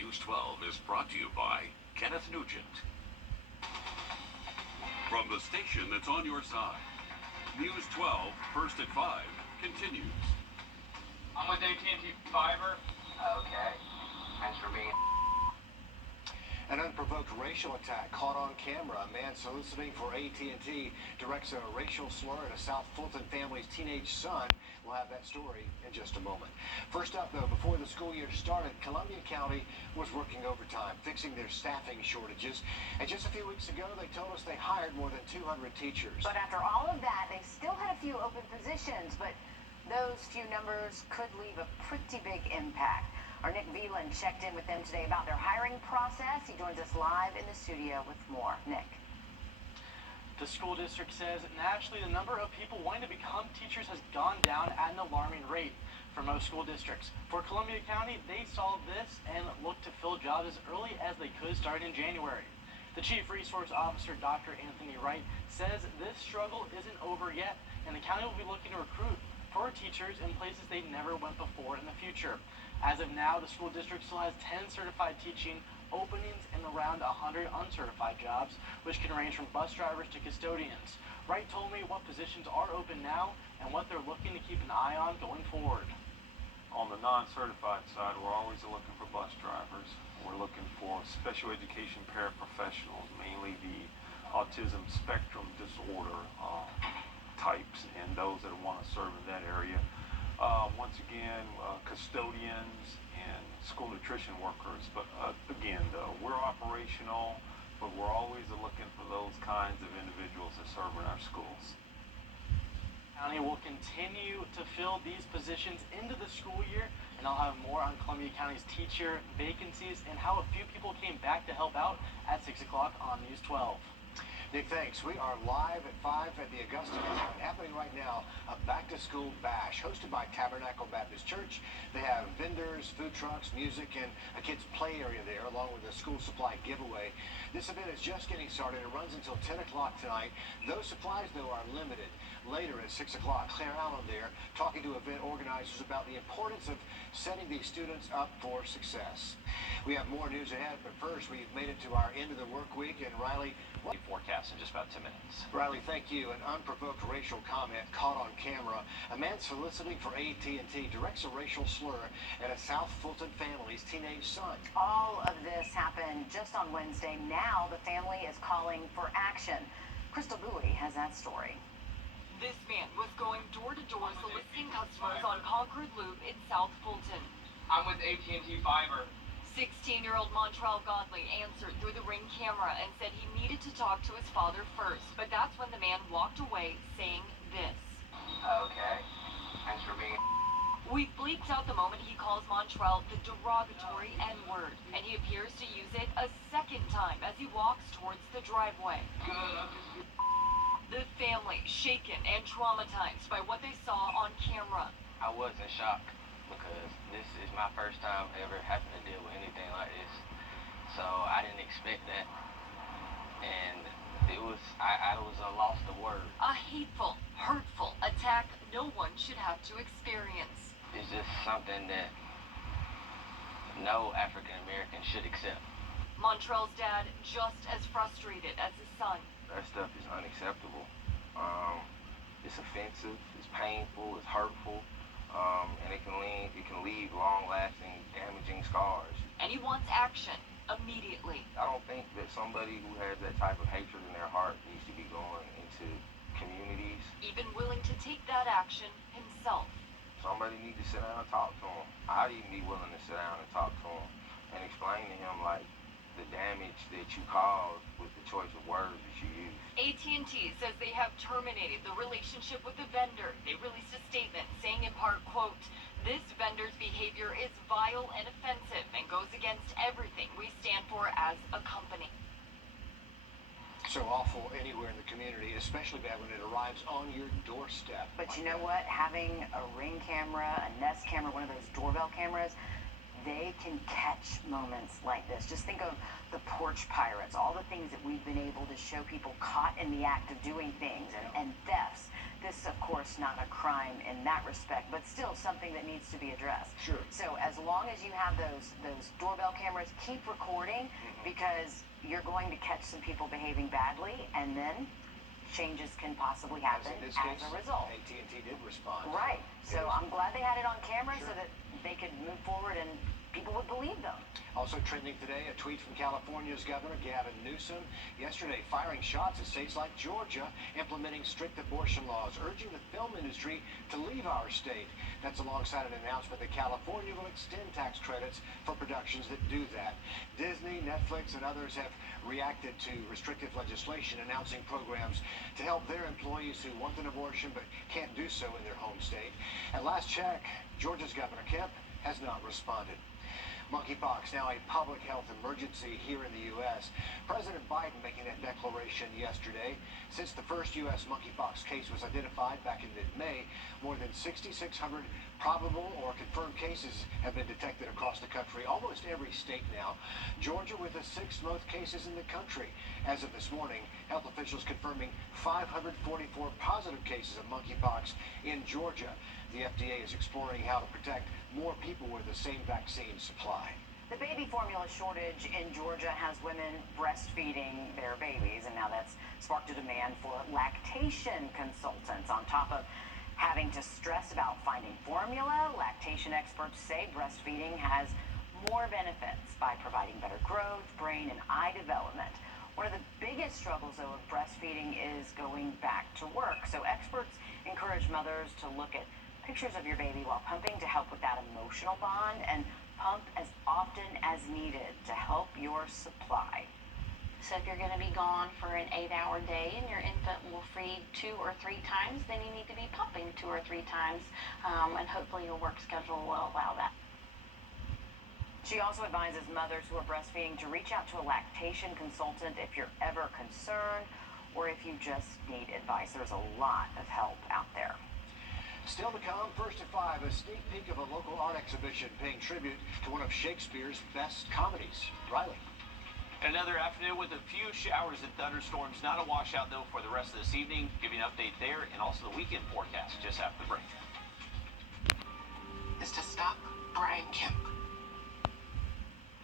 News 12 is brought to you by Kenneth Nugent. From the station that's on your side, News 12, first at 5, continues. I'm with AT&T Fiber. Okay. Thanks for being... An unprovoked racial attack caught on camera. A man soliciting for AT&T directs a racial slur at a South Fulton family's teenage son. We'll have that story in just a moment. First up, though, before the school year started, Columbia County was working overtime, fixing their staffing shortages. And just a few weeks ago, they told us they hired more than 200 teachers. But after all of that, they still had a few open positions, but those few numbers could leave a pretty big impact. Our Nick Veland checked in with them today about their hiring process. He joins us live in the studio with more. Nick. The school district says nationally the number of people wanting to become teachers has gone down at an alarming rate for most school districts. For Columbia County, they saw this and looked to fill jobs as early as they could start in January. The Chief Resource Officer, Dr. Anthony Wright, says this struggle isn't over yet, and the county will be looking to recruit for teachers in places they never went before in the future. As of now, the school district still has 10 certified teaching openings and around 100 uncertified jobs, which can range from bus drivers to custodians. Wright told me what positions are open now and what they're looking to keep an eye on going forward. On the non-certified side, we're always looking for bus drivers. We're looking for special education paraprofessionals, mainly the autism spectrum disorder types and those that want to serve in that area. Once again, custodians and school nutrition workers. But again, though, we're operational, but we're always looking for those kinds of individuals that serve in our schools. County will continue to fill these positions into the school year, and I'll have more on Columbia County's teacher vacancies and how a few people came back to help out at 6 o'clock on News 12. Nick, thanks. We are live at 5 at the Augusta Casino. Happening right now, a back-to-school bash hosted by Tabernacle Baptist Church. They have vendors, food trucks, music, and a kids' play area there, along with a school supply giveaway. This event is just getting started. It runs until 10 o'clock tonight. Those supplies, though, are limited. Later at 6 o'clock, Claire Allen there talking to event organizers about the importance of setting these students up for success. We have more news ahead, but first, we've made it to our end of the work week, and Riley... Forecast in just about 10 minutes. Riley, thank you. An unprovoked racial comment caught on camera. A man soliciting for AT&T directs a racial slur at a South Fulton family's teenage son. All of this happened just on Wednesday. Now the family is calling for action. Crystal Bowie has that story. This man was going door to door soliciting customers on Concord Loop in South Fulton. I'm with AT&T Fiber. 16-year-old Montrell Godley answered through the Ring camera and said he needed to talk to his father first, but that's when the man walked away saying this. Okay. Thanks for being... We bleeped out the moment he calls Montrell the derogatory N-word, and he appears to use it a second time as he walks towards the driveway. The family shaken and traumatized by what they saw on camera. I was in shock because this is my first time ever having to deal with anything like this. So I didn't expect that. And it was, I was a loss of words. A hateful, hurtful attack no one should have to experience. It's just something that no African American should accept. Montrell's dad just as frustrated as his son. That stuff is unacceptable. It's offensive, it's painful, it's hurtful, and it can leave long-lasting, damaging scars. And he wants action immediately. I don't think that somebody who has that type of hatred in their heart needs to be going into communities. Even willing to take that action himself. Somebody needs to sit down and talk to him. I'd even be willing to sit down and talk to him and explain to him, like, the damage that you caused with the choice of words that you used. AT&T says they have terminated the relationship with the vendor. They released a statement saying in part, quote, "This vendor's behavior is vile and offensive and goes against everything we stand for as a company." So awful anywhere in the community, especially bad when it arrives on your doorstep. But you know what? Having a Ring camera, a Nest camera, one of those doorbell cameras, they can catch moments like this. Just think of the porch pirates, all the things that we've been able to show people caught in the act of doing things and thefts. This, of course, not a crime in that respect, but still something that needs to be addressed. Sure. So as long as you have those doorbell cameras, keep recording, because you're going to catch some people behaving badly, and then changes can possibly happen As in this as case, a result. AT&T did respond. Right. So Yes. I'm glad they had it on camera Sure. so that they could move forward and people would believe them. Also trending today, a tweet from California's Governor Gavin Newsom yesterday firing shots at states like Georgia implementing strict abortion laws, urging the film industry to leave our state. That's alongside an announcement that California will extend tax credits for productions that do that. Disney, Netflix, and others have reacted to restrictive legislation announcing programs to help their employees who want an abortion but can't do so in their home state. At last check, Georgia's Governor Kemp has not responded. Monkeypox, now a public health emergency here in the U.S. President Biden making that declaration yesterday. Since the first U.S. monkeypox case was identified back in mid-May, more than 6,600 probable or confirmed cases have been detected across the country, almost every state now. Georgia with the sixth most cases in the country. As of this morning, health officials confirming 544 positive cases of monkeypox in Georgia. The FDA is exploring how to protect more people with the same vaccine supply. The baby formula shortage in Georgia has women breastfeeding their babies, and now that's sparked a demand for lactation consultants. On top of having to stress about finding formula, lactation experts say breastfeeding has more benefits by providing better growth, brain, and eye development. One of the biggest struggles, though, of breastfeeding is going back to work. So experts encourage mothers to look at pictures of your baby while pumping to help with that emotional bond, and pump as often as needed to help your supply. So if you're going to be gone for an 8-hour day and your infant will feed 2 or 3 times, then you need to be pumping 2 or 3 times, and hopefully your work schedule will allow that. She also advises mothers who are breastfeeding to reach out to a lactation consultant if you're ever concerned or if you just need advice. There's a lot of help out there. Still to come, first at 5, a sneak peek of a local art exhibition paying tribute to one of Shakespeare's best comedies. Riley. Another afternoon with a few showers and thunderstorms. Not a washout, though, for the rest of this evening. Give you an update there and also the weekend forecast just after the break. Is to stop Brian Kemp.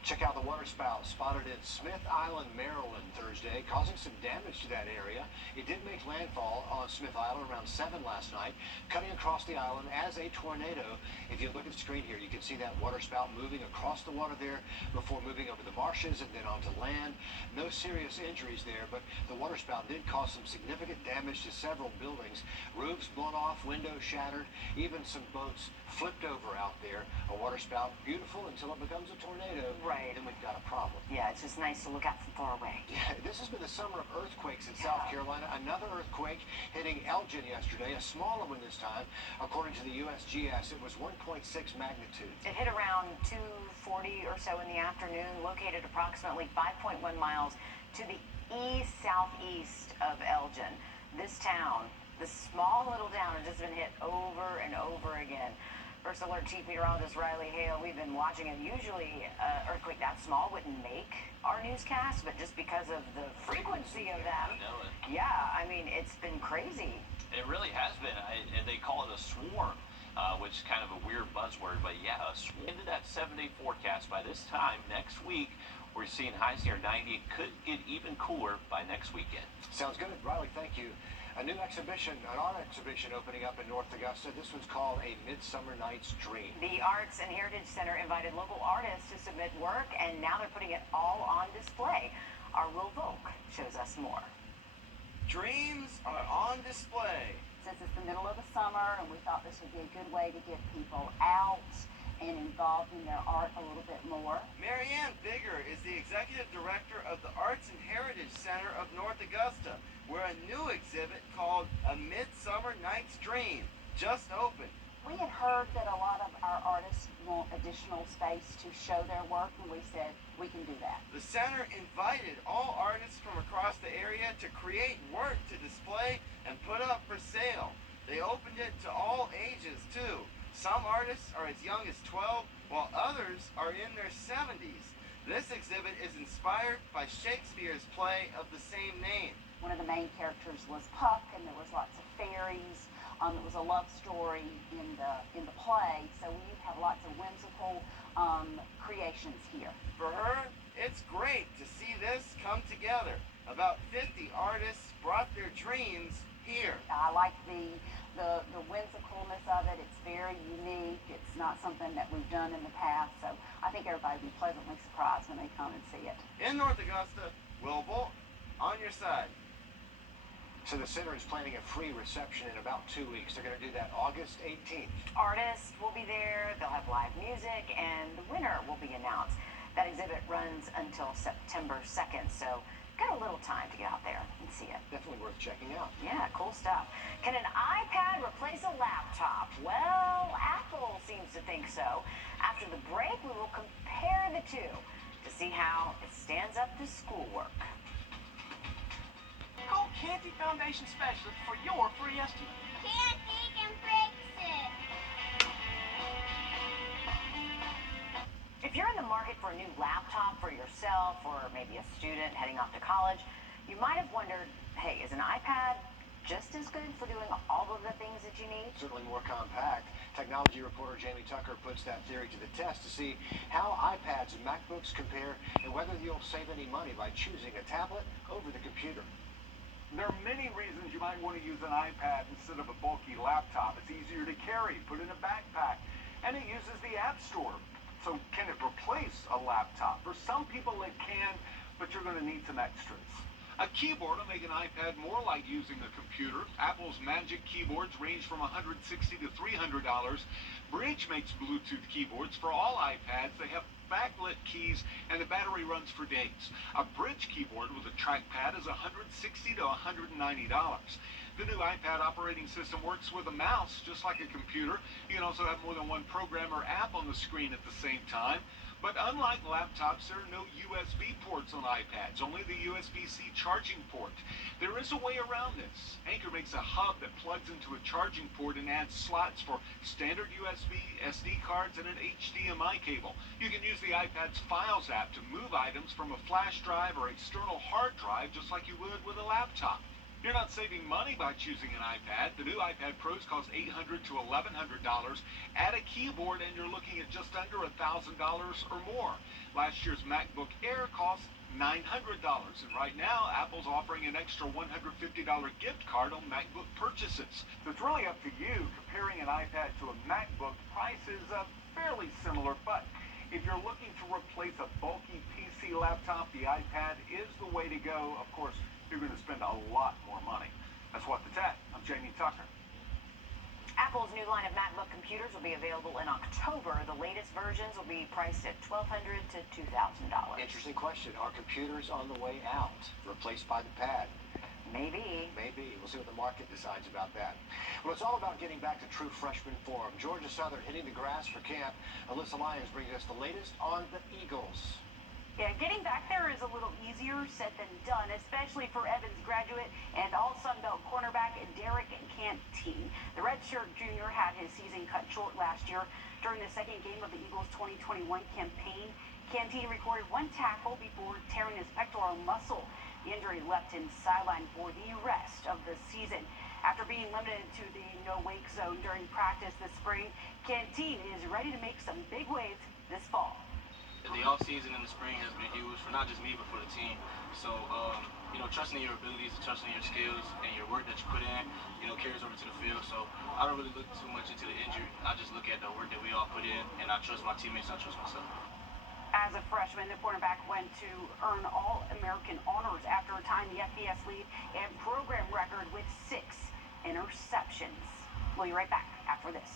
Check out the waterspout spotted in Smith Island, Maryland Thursday, causing some damage to that area. It did make landfall on Smith Island around 7 last night, cutting across the island as a tornado. If you look at the screen here, you can see that waterspout moving across the water there before moving over the marshes and then onto land. No serious injuries there, but the waterspout did cause some significant damage to several buildings. Roofs blown off, windows shattered, even some boats flipped over out there. A waterspout, beautiful until it becomes a tornado. Right. Then we've got a problem. Yeah, it's just nice to look out from far away. Yeah, this has been the summer of earthquakes in South Carolina. Another earthquake hitting Elgin yesterday, a smaller one this time. According to the USGS, it was 1.6 magnitude. It hit around 2:40 or so in the afternoon, located approximately 5.1 miles to the southeast of Elgin. This town, this small little town, has just been hit over and over again. First Alert Chief Meteorologist Riley Hale, we've been watching it. Usually an earthquake that small wouldn't make our newscast, but just because of the frequency of them, yeah, I mean, it's been crazy. It really has been. And they call it a swarm, which is kind of a weird buzzword, but yeah, a swarm. Into that 7-day forecast by this time next week, we're seeing highs near 90. It could get even cooler by next weekend. Sounds good. Riley, thank you. A new exhibition, an art exhibition opening up in North Augusta. This one's called A Midsummer Night's Dream. The Arts and Heritage Center invited local artists to submit work, and now they're putting it all on display. Our Will Volk shows us more. Dreams are on display. Since it's the middle of the summer, and we thought this would be a good way to get people out and involved in their art a little bit more. Marianne Bigger is the executive director of the Arts and Heritage Center of North Augusta, where a new exhibit called A Midsummer Night's Dream just opened. We had heard that a lot of our artists want additional space to show their work, and we said we can do that. The center invited all artists from across the area to create work to display and put up for sale. They opened it to all ages, too. Some artists are as young as 12, while others are in their 70s. This exhibit is inspired by Shakespeare's play of the same name. One of the main characters was Puck, and there was lots of fairies. It was a love story in the play, so we have lots of whimsical creations here. For her, it's great to see this come together. About 50 artists brought their dreams here. I like the whimsicalness of it. It's very unique. It's not something that we've done in the past, so I think everybody will be pleasantly surprised when they come and see it. In North Augusta, Will Bolt, on your side. So the center is planning a free reception in about 2 weeks. They're going to do that August 18th. Artists will be there, they'll have live music, and the winner will be announced. That exhibit runs until September 2nd, so got a little time to get out there and see it. Definitely worth checking out. Yeah, cool stuff. Can an iPad replace a laptop? Well, Apple seems to think so. After the break, we will compare the two to see how it stands up to schoolwork. Call Canty Foundation Specialist for your free estimate. Canty can fix it. If you're in the market for a new laptop for yourself or maybe a student heading off to college, you might have wondered, hey, is an iPad just as good for doing all of the things that you need? Certainly more compact. Technology reporter Jamie Tucker puts that theory to the test to see how iPads and MacBooks compare and whether you'll save any money by choosing a tablet over the computer. There are many reasons you might want to use an iPad instead of a bulky laptop. It's easier to carry, put in a backpack, and it uses the App Store. So can it replace a laptop? For some people it can, but you're going to need some extras. A keyboard will make an iPad more like using a computer. Apple's Magic keyboards range from $160 to $300. Bridge makes Bluetooth keyboards for all iPads. They have backlit keys and the battery runs for days. A Bridge keyboard with a trackpad is $160 to $190. The new iPad operating system works with a mouse just like a computer. You can also have more than one program or app on the screen at the same time. But unlike laptops, there are no USB ports on iPads, only the USB-C charging port. There is a way around this. Anchor makes a hub that plugs into a charging port and adds slots for standard USB, SD cards, and an HDMI cable. You can use the iPad's Files app to move items from a flash drive or external hard drive just like you would with a laptop. You're not saving money by choosing an iPad. The new iPad Pros cost $800 to $1,100. Add a keyboard and you're looking at just under $1,000 or more. Last year's MacBook Air cost $900, and right now Apple's offering an extra $150 gift card on MacBook purchases. So it's really up to you. Comparing an iPad to a MacBook, price is fairly similar, but if you're looking to replace a bulky PC laptop, the iPad is the way to go. Of course, you're going to spend a lot more money. That's What the Tech. I'm Jamie Tucker. Apple's new line of MacBook computers will be available in October. The latest versions will be priced at $1,200 to $2,000. Interesting question. Are computers on the way out, replaced by the pad? Maybe. Maybe. We'll see what the market decides about that. Well, it's all about getting back to true freshman form. Georgia Southern hitting the grass for camp. Alyssa Lyons brings us the latest on the Eagles. Yeah, getting back there is a little easier said than done, especially for Evans graduate and all Sun Belt cornerback Derek Canteen. The redshirt junior had his season cut short last year during the second game of the Eagles' 2021 campaign. Canteen recorded one tackle before tearing his pectoral muscle. The injury left him sidelined for the rest of the season. After being limited to the no-wake zone during practice this spring, Canteen is ready to make some big waves this fall. The off-season in the spring has been huge for not just me, but for the team. So, trusting in your abilities, trusting in your skills, and your work that you put in, carries over to the field. So I don't really look too much into the injury. I just look at the work that we all put in, and I trust my teammates, I trust myself. As a freshman, the cornerback went to earn All-American honors after tying the FBS lead and program record with 6 interceptions. We'll be right back after this.